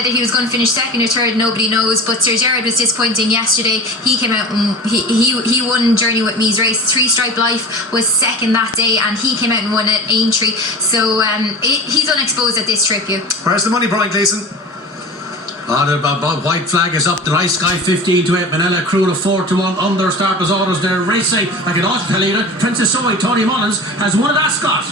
Whether he was going to finish second or third, nobody knows. But Sir Gerard was disappointing yesterday. He came out and he won Journey with Me's race. Three Stripe Life was second that day, and he came out and won at Aintree. So he's unexposed at this trip. Yeah. Where's the money, Brian Gleeson? The white flag is up. The Nice Guy 15-8. Minella Cocooner 4-1. Under starters orders. They're racing. I can also tell you that Princess Zoe Tony Mullins has won at Ascot.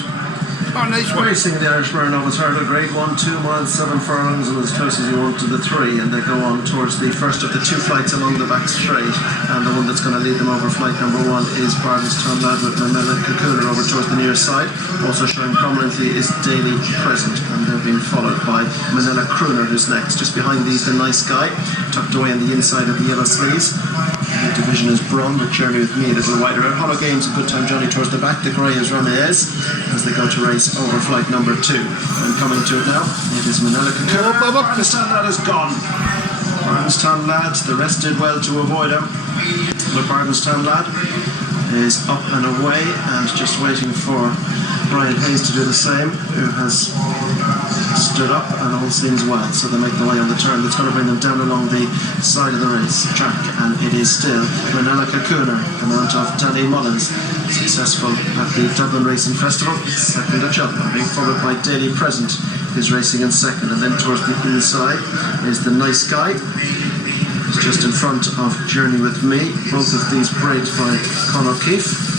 Oh, nice one. Racing in the Irish Novice hurdle, grade 1, 2 miles, 7 furlongs, and as close as you want to the 3, and they go on towards the first of the 2 flights along the back straight, and the one that's going to lead them over flight number 1 is Punchestown IRE with Minella Cocooner over towards the near side. Also showing prominently is Daily Present, and they're being followed by Minella Cocooner, who's next. Just behind these, the Nice Guy, tucked away on the inside of the yellow sleeves. The division is Bron, with Journey with Me a little wider out. Hollow Games and Good Time Johnny towards the back. The grey is ranOff as they go to race over flight number 2. And coming to it now, it is Minella Cocooner. Punchestown Lad is gone. Punchestown Lad, the rest did well to avoid him. But Punchestown Lad is up and away and just waiting for Brian Hayes to do the same, who has stood up, and all seems well. So they make the way on the turn that's going to bring them down along the side of the race track, and it is still Minella Cocooner, the mount of Danny Mullins, successful at the Dublin Racing Festival, second at Cheltenham, being followed by Daily Present, who's racing in second, and then towards the inside is the Nice Guy, who's just in front of Journey with Me. Both of these bred by Conor O'Keefe.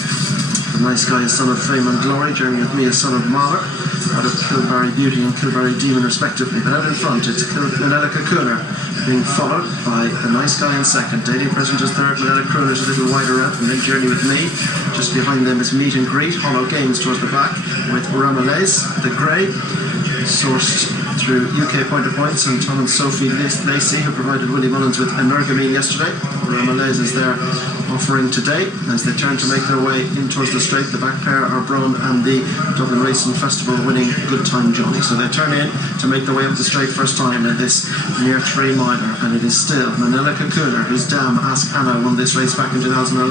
The Nice Guy is son of Fame and Glory. Journey with Me is son of Mahler, out of Kilbarry Beauty and Kilbarry Demon respectively. But out in front it's Minella Cocooner, being followed by the Nice Guy in second. Daily Present is third. Minella Cocooner is a little wider out, and then Journey with Me. Just behind them is Meet and Greet. Hollow Games towards the back with ranOff, the grey, sourced through UK Point of Points, and Tom and Sophie Lacey, who provided Willie Mullins with energamine yesterday. ranOff is there offering today as they turn to make their way in towards the straight. The back pair are Bron and the Dublin Racing Festival winning Good Time Johnny. So they turn in to make their way up the straight first time in this near 3 miler, and it is still Minella Cocooner, whose dam Ask Anna won this race back in 2011.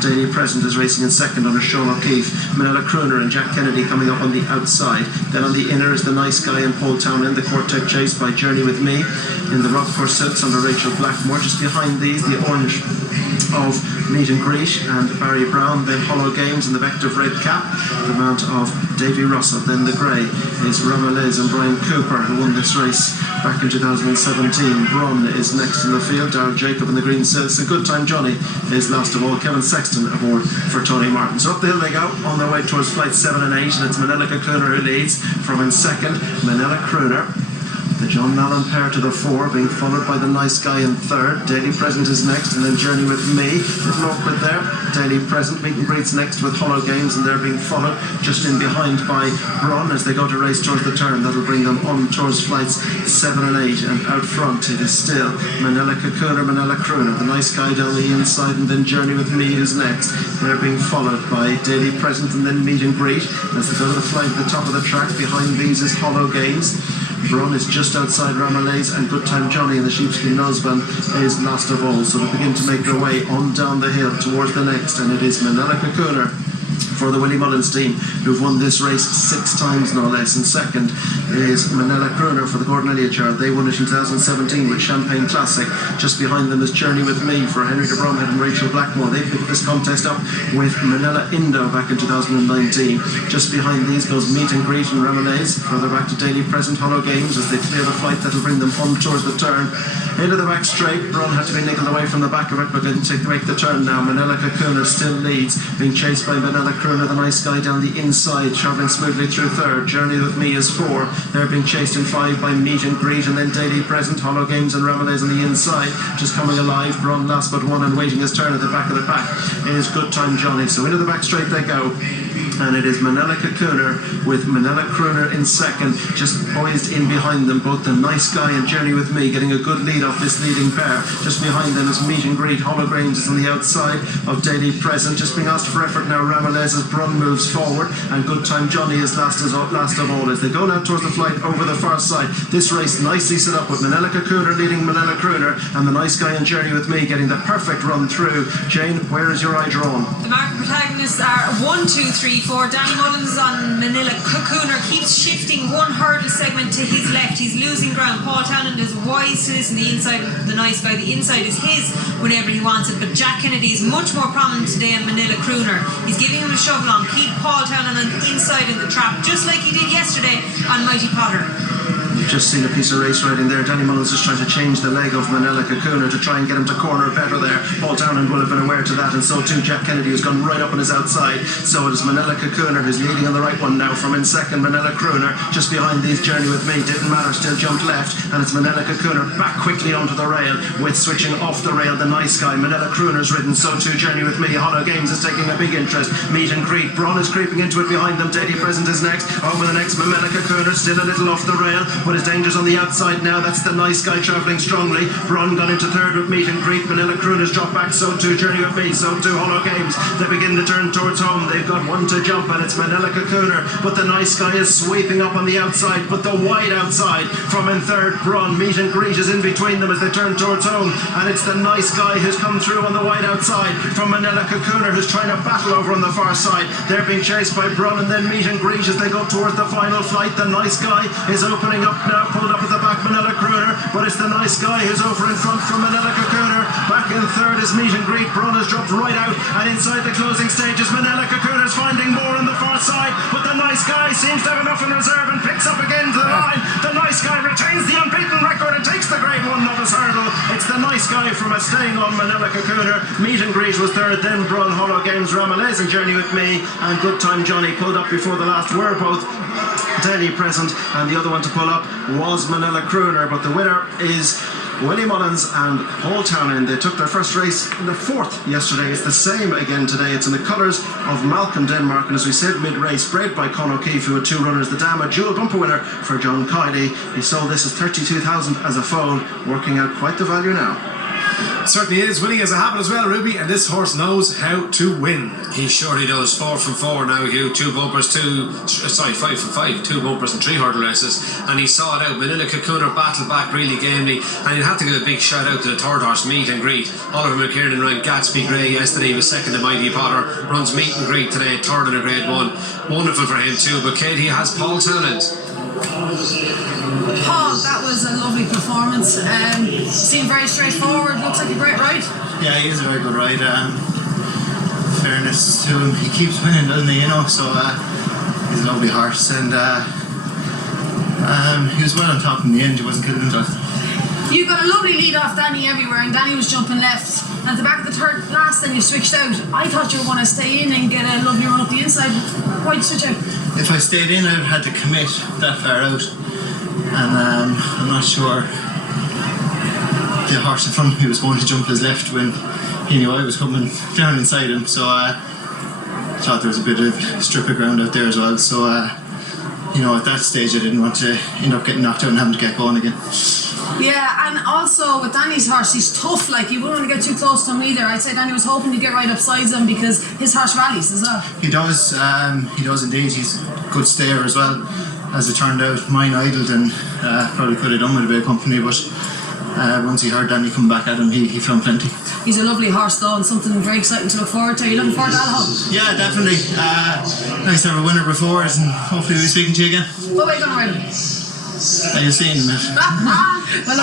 Daily Present is racing in second under Sean O'Keefe. Minella Cocooner and Jack Kennedy coming up on the outside. Then on the inner is the Nice Guy and Paul Townend, the quartet chased by Journey with Me in the rock pursuits under Rachel Blackmore. Just behind these, the orange of Meet and Greet and Barry Brown, then Hollow Games in the vector of red cap, the mount of Davy Russell. Then the grey is ranOff and Brian Cooper, who won this race back in 2017. Bron is next in the field, Darrell Jacob in the green silks, and Good Time Johnny is last of all. Kevin Sexton aboard for Tony Martin. So up the hill they go on their way towards flight 7 and 8, and it's Minella Cocooner who leads. From in second, Minella Cocooner. The John Mallon pair to the 4, being followed by the Nice Guy in third. Daily Present is next, and then Journey with Me. Little awkward there. Daily Present, Meet and Greet's next with Hollow Games, and they're being followed just in behind by Bron as they go to race towards the turn. That'll bring them on towards flights 7 and 8, and out front it is still Minella Cocooner, Minella Cocooner. The Nice Guy down the inside, and then Journey with Me is next. They're being followed by Daily Present and then Meet and Greet as they go to the flight at the top of the track. Behind these is Hollow Games. Bron is just outside ranOff, and Good Time Johnny in the sheepskin noseband is last of all. So they begin to make their way on down the hill towards the next, and it is Minella Cocooner for the Willie Mullins team, who've won this race 6 times no less. And second is Minella Cocooner for the Gordon Elliott yard. They won it in 2017 with Champagne Classic. Just behind them is Journey with Me for Henry de Bromhead and Rachel Blackmore. They picked this contest up with Minella Indo back in 2019. Just behind these goes Meet and Greet and ranOff. Further back to Daily Present, Hollow Games as they clear the flight that'll bring them on towards the turn. Into the back straight. Bron had to be nickeled away from the back of it, but didn't make the turn now. Minella Cocooner still leads, being chased by Minella Cocooner, the Nice Guy down the inside, travelling smoothly through third. Journey with Me is 4. They're being chased in 5 by Meet and Greet, and then Daily Present, Hollow Games and ranOff on the inside. Just coming alive, Bron last but 1 and waiting his turn at the back of the pack is Good Time Johnny. So into the back straight they go. And it is Minella Cocooner with Minella Cocooner in second, just poised in behind them, both the Nice Guy and Journey with Me getting a good lead off this leading pair. Just behind them is Meet and Greet. Hollow Games is on the outside of Daily Present, just being asked for effort now. ranOff as Bron moves forward, and Good Time Johnny is last of all as they go now towards the flight over the far side. This race nicely set up with Minella Cocooner leading Minella Cocooner, and the Nice Guy and Journey with Me getting the perfect run through. Jane, where is your eye drawn? The market protagonists are 1, 2, 3, for Danny Mullins on Minella Cocooner. Keeps shifting one hurdle segment to his left. He's losing ground. Paul Townend is wide citizen, the inside, the nice guy. The inside is his whenever he wants it. But Jack Kennedy is much more prominent today on Minella Cocooner. He's giving him a shove along. Keep Paul Townend on the inside in the trap, just like he did yesterday on Mighty Potter. You've just seen a piece of race riding there. Danny Mullins is trying to change the leg of Minella Cocooner to try and get him to corner better there. Paul Townend will have been aware to that, and so too Jack Kennedy has gone right up on his outside. So it is Minella Cocooner who's leading on the right one now from in second. Minella Cocooner just behind these. Journey with Me didn't matter, still jumped left, and it's Minella Cocooner back quickly onto the rail with switching off the rail. The nice guy Minella Cocooner's ridden, so too Journey with Me. Hollow Games is taking a big interest. Meet and Greet. Braun is creeping into it behind them. Daily Present is next. Over the next, Minella Cocooner still a little off the rail, but his danger's on the outside now. That's the nice guy travelling strongly. Braun gone into third with Meet and Greet. Minella Cocooner's dropped back, so too Journey with Me, so too Hollow Games. They begin to turn towards home. They've got one to jump, and it's Minella Cocooner, but the nice guy is sweeping up on the outside, but the wide outside from in third. Braun, Meet and Greet is in between them as they turn towards home, and it's the nice guy who's come through on the wide outside from Minella Cocooner, who's trying to battle over on the far side. They're being chased by Braun and then Meet and Greet as they go towards the final flight. The nice guy is opening up now, pulled up at the back, Minella Cocooner, but it's the nice guy who's over in front from Minella Cocooner. Back in third is Meet and Greet. Braun has dropped right out, and inside the closing stages Minella Cocooner's finding more on the far side, but the nice guy seems to have enough in reserve and picks up again to the line. The nice guy retains the unbeaten record and takes the Grade 1 Novice hurdle. It's the nice guy from a staying on Minella Cocooner. Meet and Greet was third, then Braun, Hollow Games, Ramalays and Journey with Me, and Good Time Johnny pulled up before the last were both Daily Present, and the other one to pull up was Minella Cocooner, but the winner is Willie Mullins and Paul Townend. They took their first race in the fourth yesterday. It's the same again today. It's in the colours of Malcolm, Denmark, and as we said, mid-race, bred by Con O'Keefe, who had two runners. The Dam, a dual bumper winner for John Kiley. He sold this as 32,000 as a foal, working out quite the value now. Certainly is. Willie has a habit as well, Ruby, and this horse knows how to win. He surely does. 4 from 4 now, Hugh. 5 from 5. 2 bumpers and 3 hurdle races, and he saw it out. Minella Cocooner battled back really gamely, and you'd have to give a big shout out to the third horse, Meet and Greet. Oliver McKiernan ran Gatsby Gray yesterday. He was second to Mighty Potter. Runs Meet and Greet today, third in a Grade 1. Wonderful for him too. But Katie has Paul Townend. Paul, that was a lovely performance. Seemed very straightforward. Looks like a great ride. Yeah, he is a very good rider. Fairness to him, he keeps winning, doesn't he? You know, so he's a lovely horse, and he was well on top in the end. He wasn't killing himself. You got a lovely lead off Danny everywhere, and Danny was jumping left. And at the back of the third last, then you switched out. I thought you were going to stay in and get a lovely run up the inside. Why'd you switch out? If I stayed in, I'd have had to commit that far out, and I'm not sure the horse in front of me was going to jump his left when he knew I was coming down inside him. So I thought there was a bit of strip of ground out there as well. So you know, at that stage, I didn't want to end up getting knocked out and having to get going again. Yeah, and also with Danny's horse, he's tough. Like, you wouldn't want to get too close to him either. I'd say Danny was hoping to get right upside him because his horse rallies as well. He does indeed. He's a good stayer as well. As it turned out, mine idled and probably could have done with a bit of company, but once he heard Danny come back at him, he found plenty. He's a lovely horse though, and something very exciting to look forward to. Are you looking forward to Alho? Yeah, definitely. Nice to have a winner before us, and hopefully we'll be speaking to you again. What way are you going to ride? You'll see in a minute. Well,